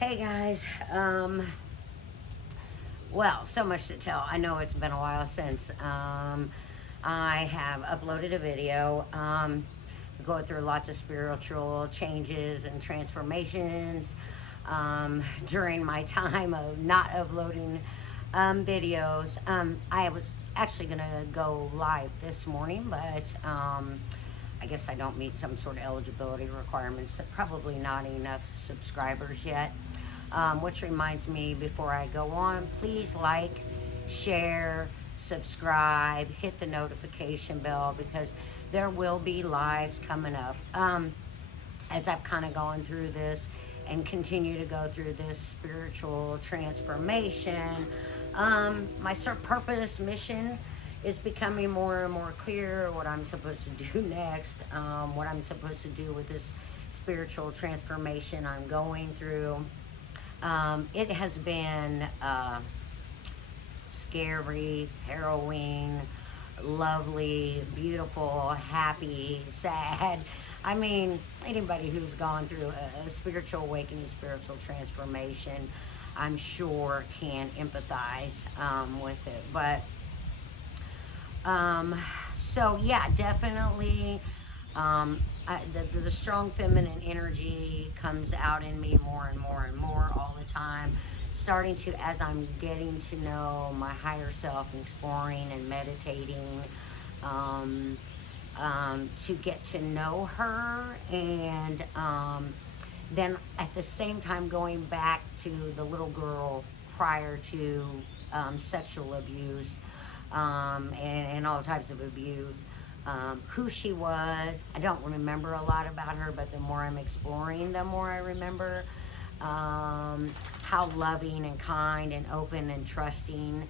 Hey guys, well, so much to tell. I know it's been a while since I have uploaded a video. Going through lots of spiritual changes and transformations during my time of not uploading videos. I was actually going to go live this morning, but I guess I don't meet some sort of eligibility requirements. So probably not enough subscribers yet. Which reminds me, before I go on, please like, share, subscribe, hit the notification bell, because there will be lives coming up. As I've kind of gone through this and continue to go through this spiritual transformation, my purpose, mission is becoming more and more clear. What I'm supposed to do next, what I'm supposed to do with this spiritual transformation I'm going through. It has been scary, harrowing, lovely, beautiful, happy, sad. I mean, anybody who's gone through a spiritual awakening, spiritual transformation, I'm sure can empathize with it. But so yeah, definitely. The strong feminine energy comes out in me more and more and more all the time, starting to, as I'm getting to know my higher self, exploring and meditating, to get to know her, and then at the same time going back to the little girl prior to sexual abuse, and all types of abuse. Who she was. I don't remember a lot about her, but the more I'm exploring, the more I remember how loving and kind and open and trusting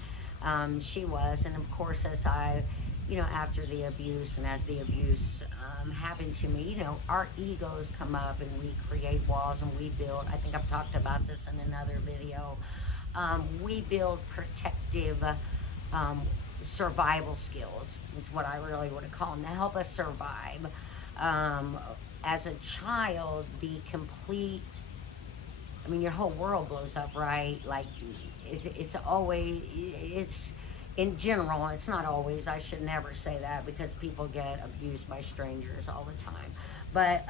she was. And of course, as I, after the abuse and as the abuse happened to me, our egos come up and we create walls and we build. I think I've talked about this in another video. We build protective survival skills. It's what I really would call them, to help us survive. As a child, your whole world blows up, right? Like, it's always, it's, in general, it's not always, I should never say that, because people get abused by strangers all the time. But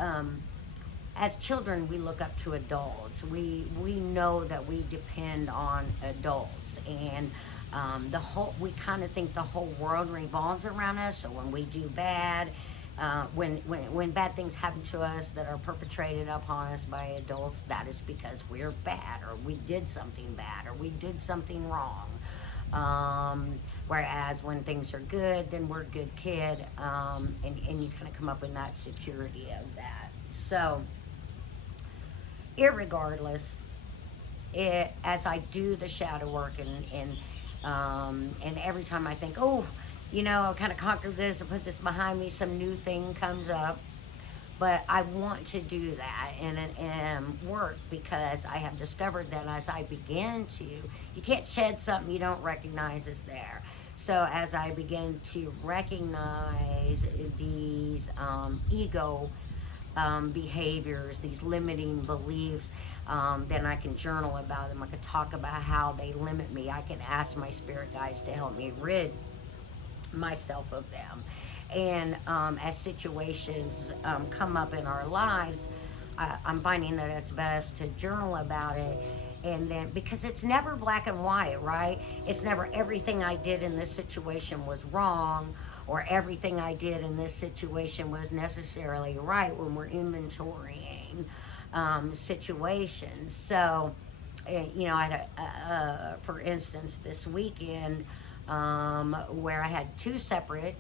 as children, we look up to adults. We know that we depend on adults, and we kind of think the whole world revolves around us. So when we do bad, when bad things happen to us that are perpetrated upon us by adults, that is because we're bad, or we did something bad, or we did something wrong. Whereas when things are good, then we're a good kid, and you kind of come up with that security of that. So, irregardless, as I do the shadow work, and every time I think, oh, I kind of conquered this, I put this behind me, some new thing comes up. But I want to do that and work, because I have discovered that as I begin to, you can't shed something you don't recognize is there. So as I begin to recognize these ego behaviors, these limiting beliefs, then I can journal about them. I can talk about how they limit me. I can ask my spirit guides to help me rid myself of them. And as situations come up in our lives, I'm finding that it's best to journal about it. And then, because it's never black and white, right? It's never everything I did in this situation was wrong, or everything I did in this situation was necessarily right when we're inventorying situations. So, I had for instance, this weekend, where I had two separate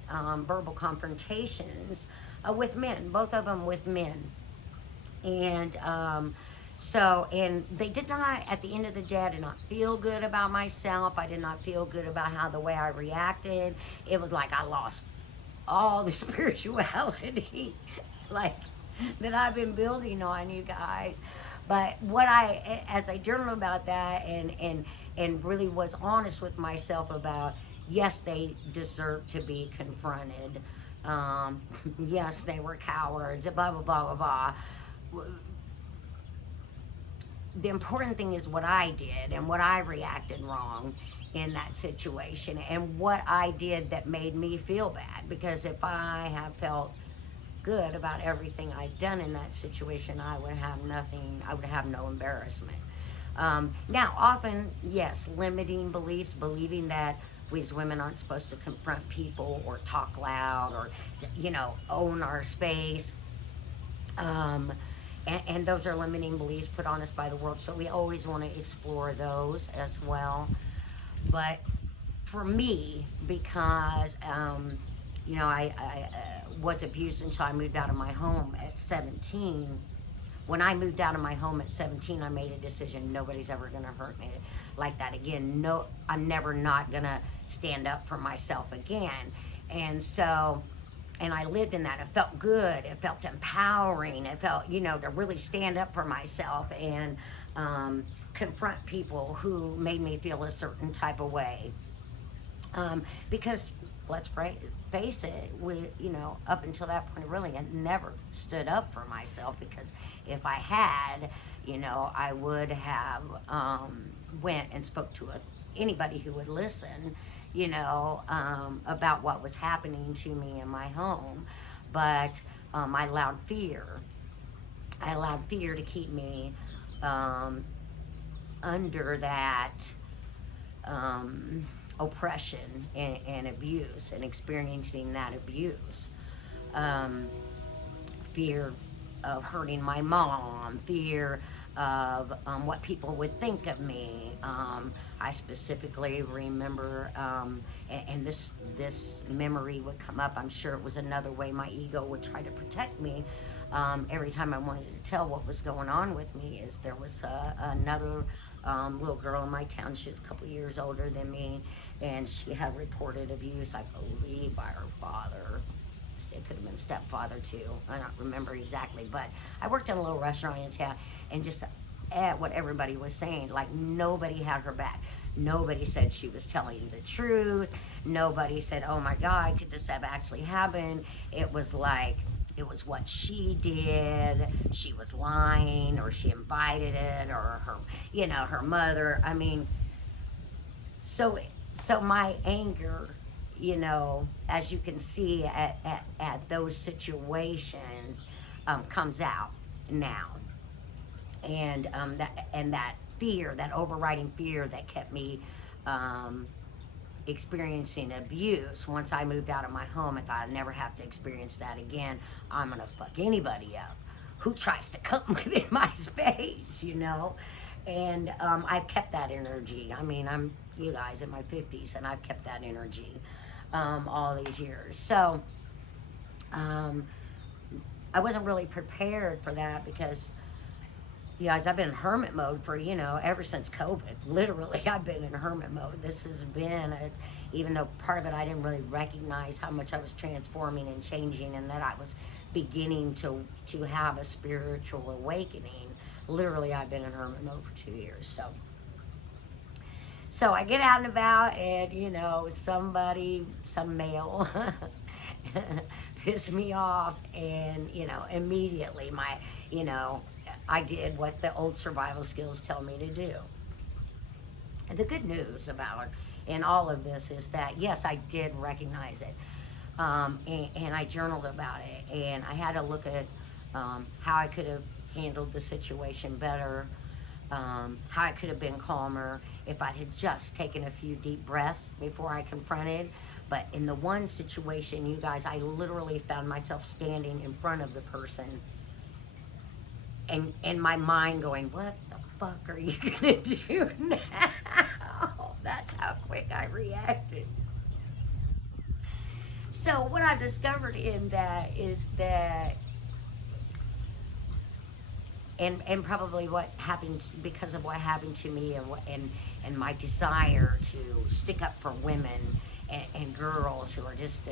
verbal confrontations with men, both of them with men. And and they did not, at the end of the day, I did not feel good about myself. I did not feel good about how the way I reacted. It was like I lost all the spirituality, like, that I've been building on, you guys. But as I journal about that, and really was honest with myself about, yes, they deserve to be confronted. Yes, they were cowards, blah, blah, blah, blah, blah. the important thing is what I did and what I reacted wrong in that situation and what I did that made me feel bad. Because if I have felt good about everything I'd done in that situation, I would have nothing, I would have no embarrassment. Now, often, yes, limiting beliefs, believing that we as women aren't supposed to confront people or talk loud or, own our space. And those are limiting beliefs put on us by the world. So we always want to explore those as well. But for me, because, I was abused until I moved out of my home at 17. When I moved out of my home at 17, I made a decision, nobody's ever going to hurt me like that again. No, I'm never not going to stand up for myself again. And so, and I lived in that. It felt good. It felt empowering. It felt, to really stand up for myself and confront people who made me feel a certain type of way. Because let's face it, up until that point, really, I never stood up for myself, because if I had, I would have went and spoke to anybody who would listen, about what was happening to me in my home. But I allowed fear. I allowed fear to keep me under that oppression and abuse, and experiencing that abuse. Fear of hurting my mom, fear of what people would think of me. I specifically remember, and this memory would come up. I'm sure it was another way my ego would try to protect me. Every time I wanted to tell what was going on with me, is there was another little girl in my town. She was a couple years older than me, and she had reported abuse, I believe, by her father. It could have been stepfather too. I don't remember exactly, but I worked in a little restaurant in town, and just at what everybody was saying, like, nobody had her back. Nobody said she was telling the truth. Nobody said, oh my God, could this have actually happened? It was like, it was what she did. She was lying, or she invited it, or her mother. I mean, so my anger, as you can see at those situations, comes out now. And that fear, that overriding fear that kept me experiencing abuse. Once I moved out of my home, I thought I'd never have to experience that again. I'm gonna fuck anybody up who tries to come within my space, And I've kept that energy. I mean, I'm, you guys, in my 50s, and I've kept that energy all these years. So I wasn't really prepared for that, because, you guys, I've been in hermit mode for, ever since COVID. Literally, I've been in hermit mode. This has been, even though part of it I didn't really recognize how much I was transforming and changing, and that I was beginning to have a spiritual awakening. Literally, I've been in hermit mode for 2 years. So I get out and about, and, some male pissed me off, and, immediately I did what the old survival skills tell me to do. And the good news about in all of this is that, yes, I did recognize it, and I journaled about it, and I had to look at how I could have handled the situation better, how I could have been calmer if I had just taken a few deep breaths before I confronted. But in the one situation, you guys, I literally found myself standing in front of the person, and my mind going, what the fuck are you gonna do now? That's how quick I reacted. So what I discovered in that is that, and probably what happened, because of what happened to me, and my desire to stick up for women and girls who are just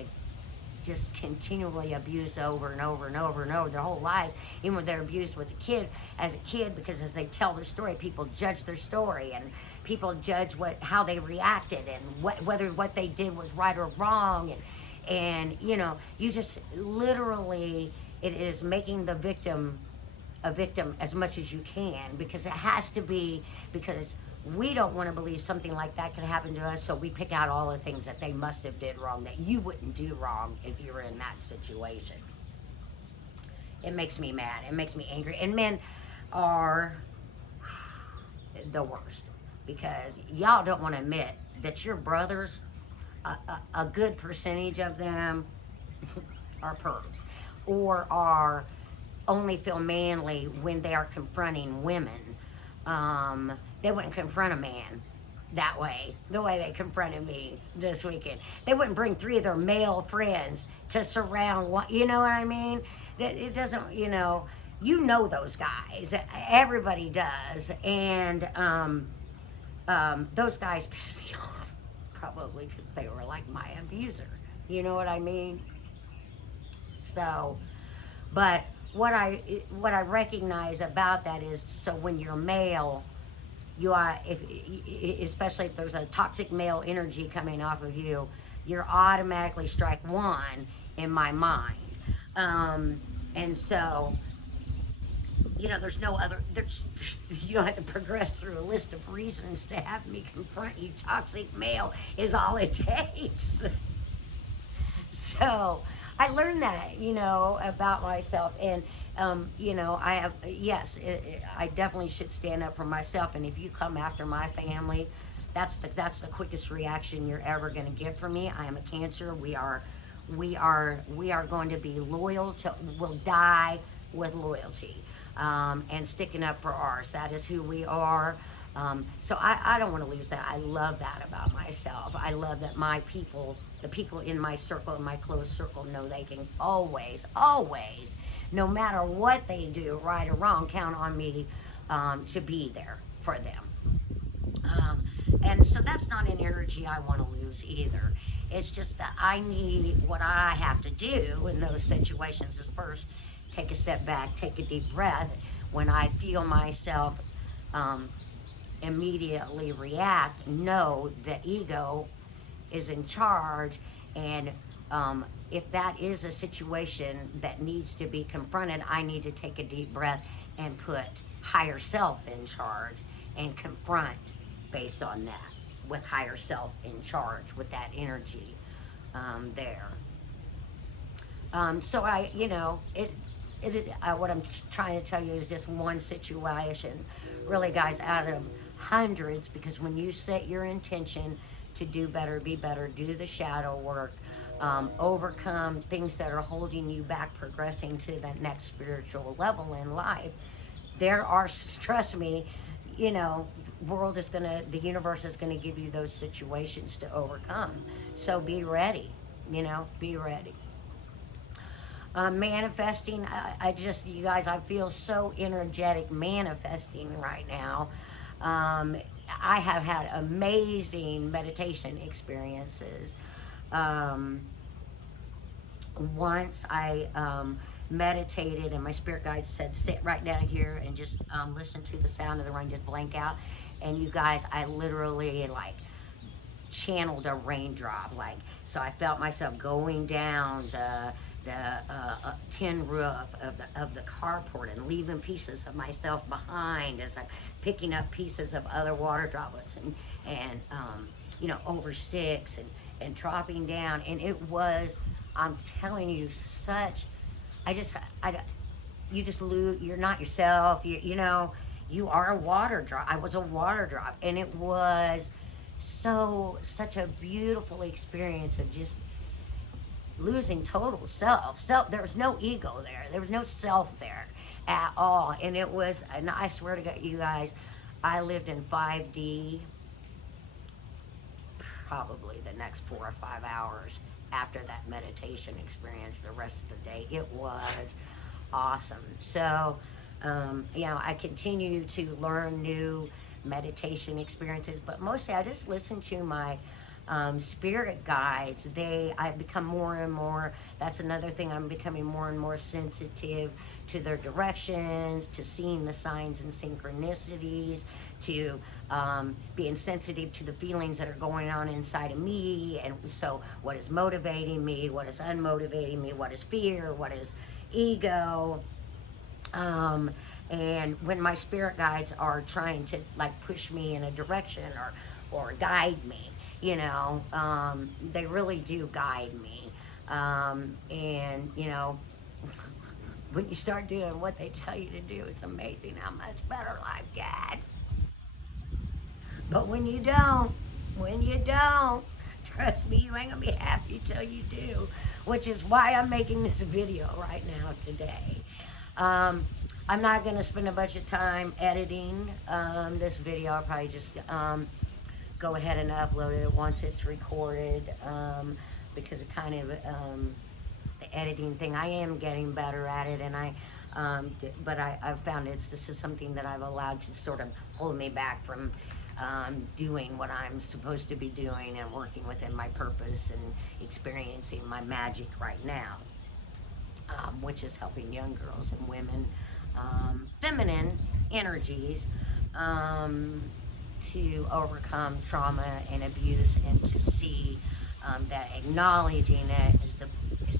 continually abused over and over and over and over their whole lives, even when they're abused as a kid, because as they tell their story, people judge their story, and people judge how they reacted, and whether what they did was right or wrong, and you just literally, it is making the victim a victim as much as you can, because it has to be, because we don't want to believe something like that could happen to us, so we pick out all the things that they must have did wrong that you wouldn't do wrong if you were in that situation. It makes me mad. It makes me angry. And men are the worst, because y'all don't want to admit that your brothers, a good percentage of them are pervs, or are only feel manly when they are confronting women. They wouldn't confront a man that way, the way they confronted me this weekend. They wouldn't bring 3 of their male friends to surround one, you know what I mean? It doesn't, you know those guys. Everybody does. And those guys piss me off, probably because they were like my abuser. You know what I mean? So, but what I recognize about that is, so when you're male, you are, especially if there's a toxic male energy coming off of you, you're automatically strike 1 in my mind. And so, there's no other, you don't have to progress through a list of reasons to have me confront you. Toxic male is all it takes. So I learned that, about myself. And, I have, yes, I definitely should stand up for myself. And if you come after my family, that's the quickest reaction you're ever going to get from me. I am a Cancer. We are going to be loyal we'll die with loyalty, and sticking up for ours. That is who we are. So I don't want to lose that. I love that about myself. I love that my people, the people in my circle, in my close circle, know they can always, no matter what they do, right or wrong, count on me to be there for them. And so that's not an energy I want to lose either. It's just that I need, what I have to do in those situations is first take a step back, take a deep breath. When I feel myself immediately react, know that ego is in charge, and if that is a situation that needs to be confronted, I need to take a deep breath and put higher self in charge and confront based on that, with higher self in charge, with that energy there. So what I'm trying to tell you is just one situation, really, guys, out of hundreds, because when you set your intention to do better, be better, do the shadow work, overcome things that are holding you back, progressing to that next spiritual level in life, there are, trust me, the universe is gonna give you those situations to overcome. So be ready, be ready. Manifesting, you guys, I feel so energetic manifesting right now. I have had amazing meditation experiences. Once I meditated, and my spirit guide said, sit right down here and just listen to the sound of the rain, just blank out. And you guys, I literally channeled a raindrop. So I felt myself going down the tin roof of the carport and leaving pieces of myself behind as I'm picking up pieces of other water droplets and over sticks and dropping down. And it was, I'm telling you, you just lose, you're not yourself, you are a water drop. I was a water drop, and it was such a beautiful experience of just losing total self. There was no ego there. There was no self there at all. And it was, and I swear to God, you guys, I lived in 5D probably the next 4 or 5 hours after that meditation experience. The rest of the day, it was awesome. So, I continue to learn new meditation experiences, but mostly I just listen to my spirit guides. I've become more and more, that's another thing, I'm becoming more and more sensitive to their directions, to seeing the signs and synchronicities, to being sensitive to the feelings that are going on inside of me. And so what is motivating me, what is unmotivating me, what is fear, what is ego. Um, and when my spirit guides are trying to like push me in a direction or guide me, they really do guide me. And when you start doing what they tell you to do, it's amazing how much better life gets. But when you don't, trust me, you ain't gonna be happy till you do. Which is why I'm making this video right now today. Um, I'm not gonna spend a bunch of time editing this video. I'll probably just go ahead and upload it once it's recorded, because it kind of the editing thing. I am getting better at it, and but I've found this is something that I've allowed to sort of hold me back from doing what I'm supposed to be doing and working within my purpose and experiencing my magic right now, which is helping young girls and women, feminine energies, to overcome trauma and abuse, and to see that acknowledging it is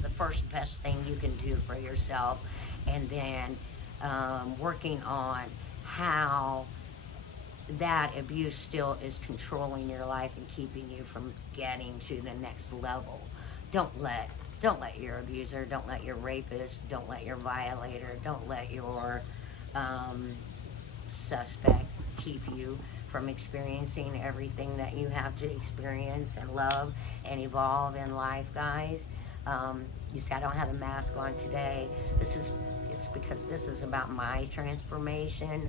the first best thing you can do for yourself, and then working on how that abuse still is controlling your life and keeping you from getting to the next level. Don't let your abuser, don't let your rapist, don't let your violator, don't let your suspect keep you from experiencing everything that you have to experience and love and evolve in life, guys. You see, I don't have a mask on today. It's because this is about my transformation.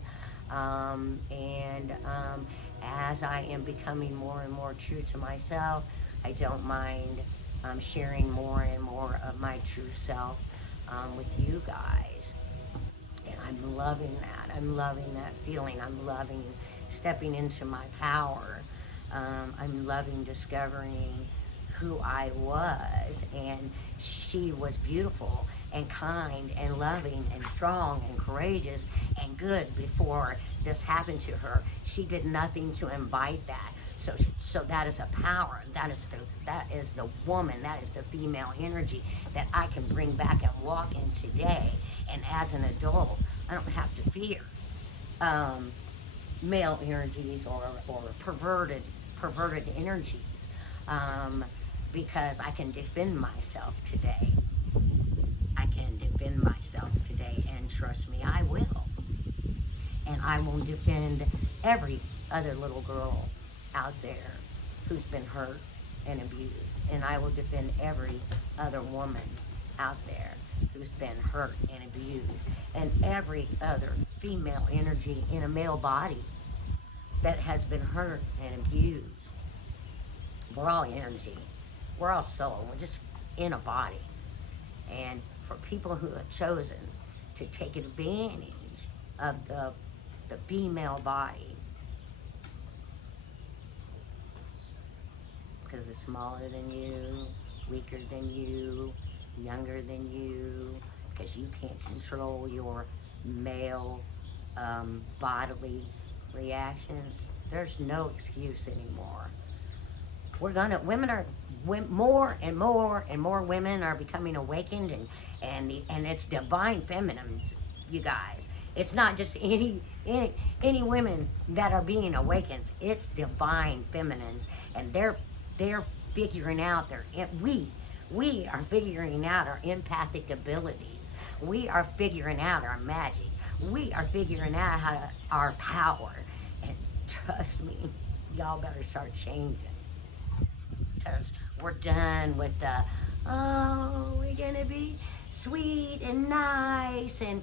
And as I am becoming more and more true to myself, I don't mind sharing more and more of my true self with you guys. And I'm loving that. I'm loving that feeling. I'm loving stepping into my power. I'm loving discovering who I was, and she was beautiful and kind and loving and strong and courageous and good before this happened to her. She did nothing to invite that. So that is a power. That is the woman. That is the female energy that I can bring back and walk in today. And as an adult, I don't have to fear male energies or perverted energies, because I can defend myself today. I can defend myself today, and trust me, I will. And I will defend every other little girl out there who's been hurt and abused. And I will defend every other woman out there who's been hurt and abused. And every other female energy in a male body that has been hurt and abused. We're all energy. We're all soul. We're just in a body. And for people who have chosen to take advantage of the female body, because it's smaller than you, weaker than you, younger than you, because you can't control your male bodily reactions, there's no excuse anymore. More and more and more women are becoming awakened, and it's divine feminine, you guys. It's not just any women that are being awakened. It's divine feminines, and they're figuring out we are figuring out our empathic abilities. We are figuring out our magic. We are figuring out our power. And trust me, y'all better start changing. Because we're done with we're gonna be sweet and nice and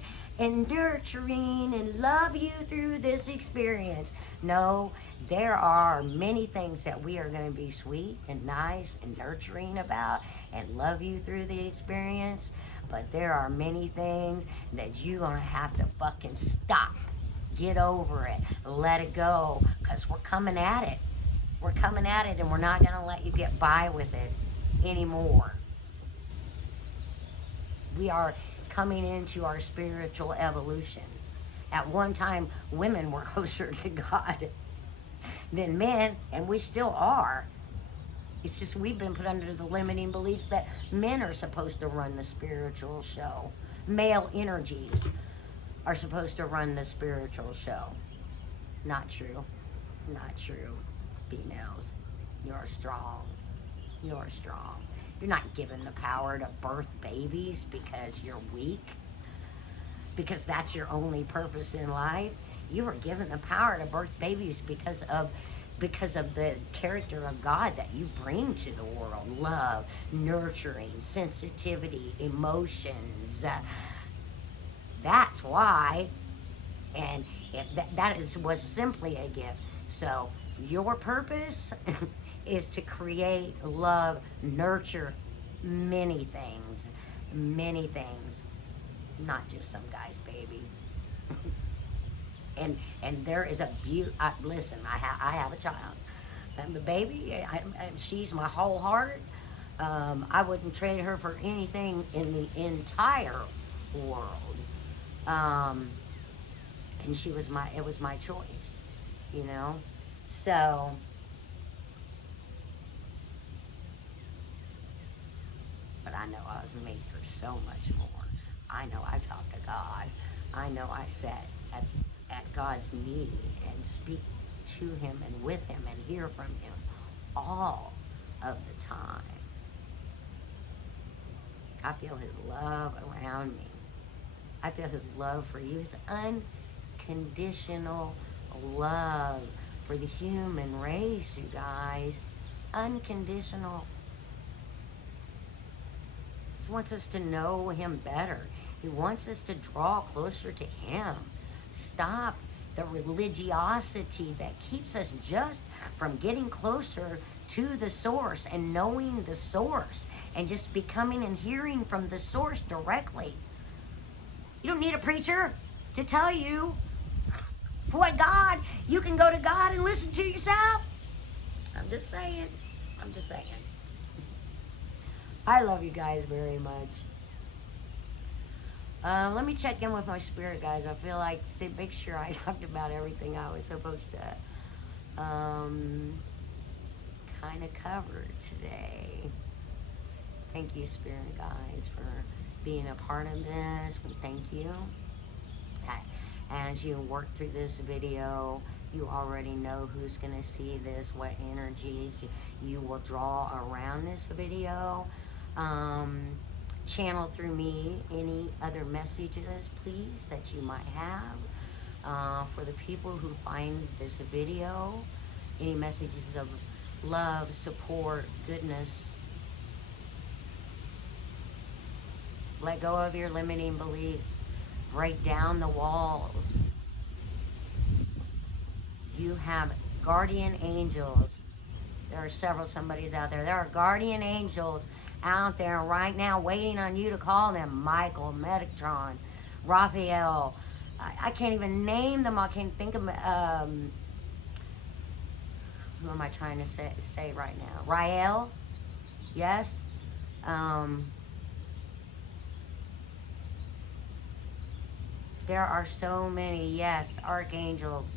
nurturing and love you through this experience. No, there are many things that we are gonna be sweet and nice and nurturing about and love you through the experience. But there are many things that you're gonna have to fucking stop. Get over it. Let it go. Because we're coming at it. We're coming at it, and we're not going to let you get by with it anymore. We are coming into our spiritual evolution. At one time, women were closer to God than men, and we still are. It's just we've been put under the limiting beliefs that men are supposed to run the spiritual show. Male energies. are supposed to run the spiritual show. Not true. Not true. Females, you're strong. You're strong. You're not given the power to birth babies because you're weak, because that's your only purpose in life. You were given the power to birth babies because of the character of God that you bring to the world. Love, nurturing, sensitivity, emotions. That's why. And that was simply a gift. So your purpose is to create, love, nurture many things. Many things. Not just some guy's baby. And there is a beauty. Listen, I have a child. And the baby, she's my whole heart. I wouldn't trade her for anything in the entire world. And it was my choice, you know? So, but I know I was made for so much more. I know I talk to God. I know I sit at God's knee and speak to him and with him and hear from him all of the time. I feel his love around me. I feel his love for you. His unconditional love for the human race, you guys. Unconditional. He wants us to know him better. He wants us to draw closer to him. Stop the religiosity that keeps us just from getting closer to the source and knowing the source and just becoming and hearing from the source directly. You don't need a preacher to tell you what God. You can go to God and listen to yourself. I'm just saying. I'm just saying. I love you guys very much. Let me check in with my spirit, guys. I feel like to make sure I talked about everything I was supposed to kind of cover today. Thank you, spirit guys, for being a part of this. We thank you. As you work through this video, you already know who's going to see this, what energies you will draw around this video. Channel through me any other messages, please, that you might have. For the people who find this video, any messages of love, support, goodness. Let go of your limiting beliefs. Break down the walls. You have guardian angels. There are several somebodies out there. There are guardian angels out there right now waiting on you to call them. Michael, Metatron, Raphael. I can't even name them. I can't think of who am I trying to say right now? Rael? Yes? There are so many, yes, archangels.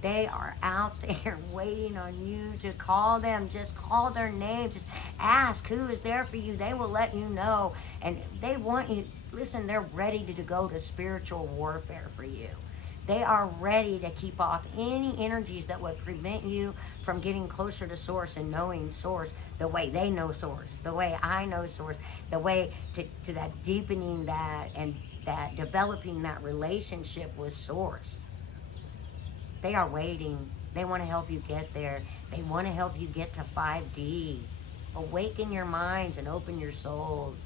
They are out there waiting on you to call them. Just call their name. Just ask who is there for you. They will let you know. And they want you. Listen, they're ready to go to spiritual warfare for you. They are ready to keep off any energies that would prevent you from getting closer to source and knowing source the way they know source, the way I know source, the way to that deepening that and that developing that relationship with source. They are waiting. They want to help you get there. They want to help you get to 5D. Awaken your minds and open your souls.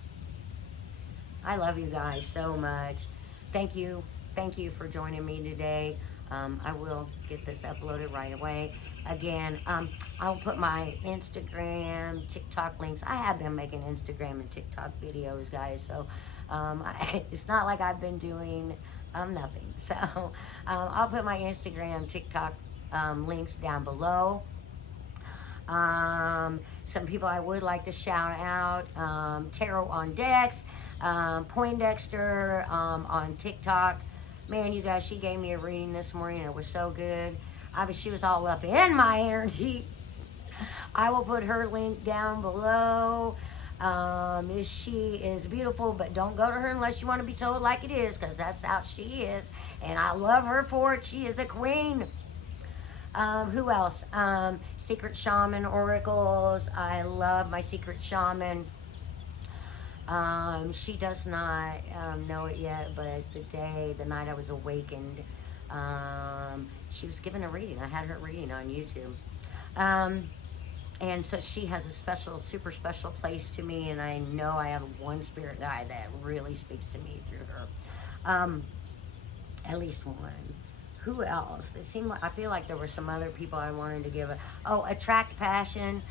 I love you guys so much. Thank you. Thank you for joining me today. I will get this uploaded right away. Again, I'll put my Instagram, TikTok links. I have been making Instagram and TikTok videos, guys. So it's not like I've been doing nothing. So I'll put my Instagram, TikTok links down below. Some people I would like to shout out. Tarot on Dex, Poindexter on TikTok. Man, you guys, she gave me a reading this morning. It was so good. She was all up in my energy. I will put her link down below. She is beautiful, but don't go to her unless you want to be told like it is, because that's how she is. And I love her for it. She is a queen. Who else? Secret Shaman Oracles. I love my Secret Shaman. She does not know it yet, but the night I was awakened, she was given a reading. I had her reading on YouTube. And so she has a special, super special place to me, and I know I have one spirit guide that really speaks to me through her. At least one. Who else? It seemed like, I feel like there were some other people I wanted to give Attract Passion.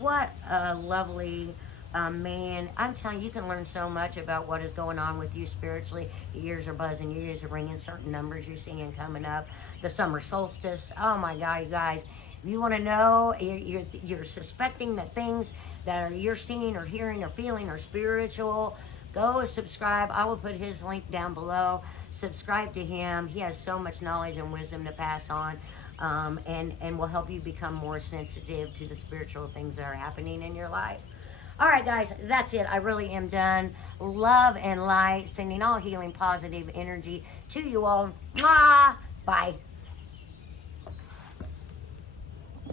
What a lovely man. I'm telling you, you can learn so much about what is going on with you spiritually. Your ears are buzzing, your ears are ringing, certain numbers you're seeing coming up. The summer solstice. Oh my God, you guys. If you want to know, you're suspecting that things that you're seeing or hearing or feeling are spiritual, go subscribe. I will put his link down below. Subscribe to him. He has so much knowledge and wisdom to pass on, and will help you become more sensitive to the spiritual things that are happening in your life. All right, guys, that's it. I really am done. Love and light, sending all healing, positive energy to you all. Mwah! Bye.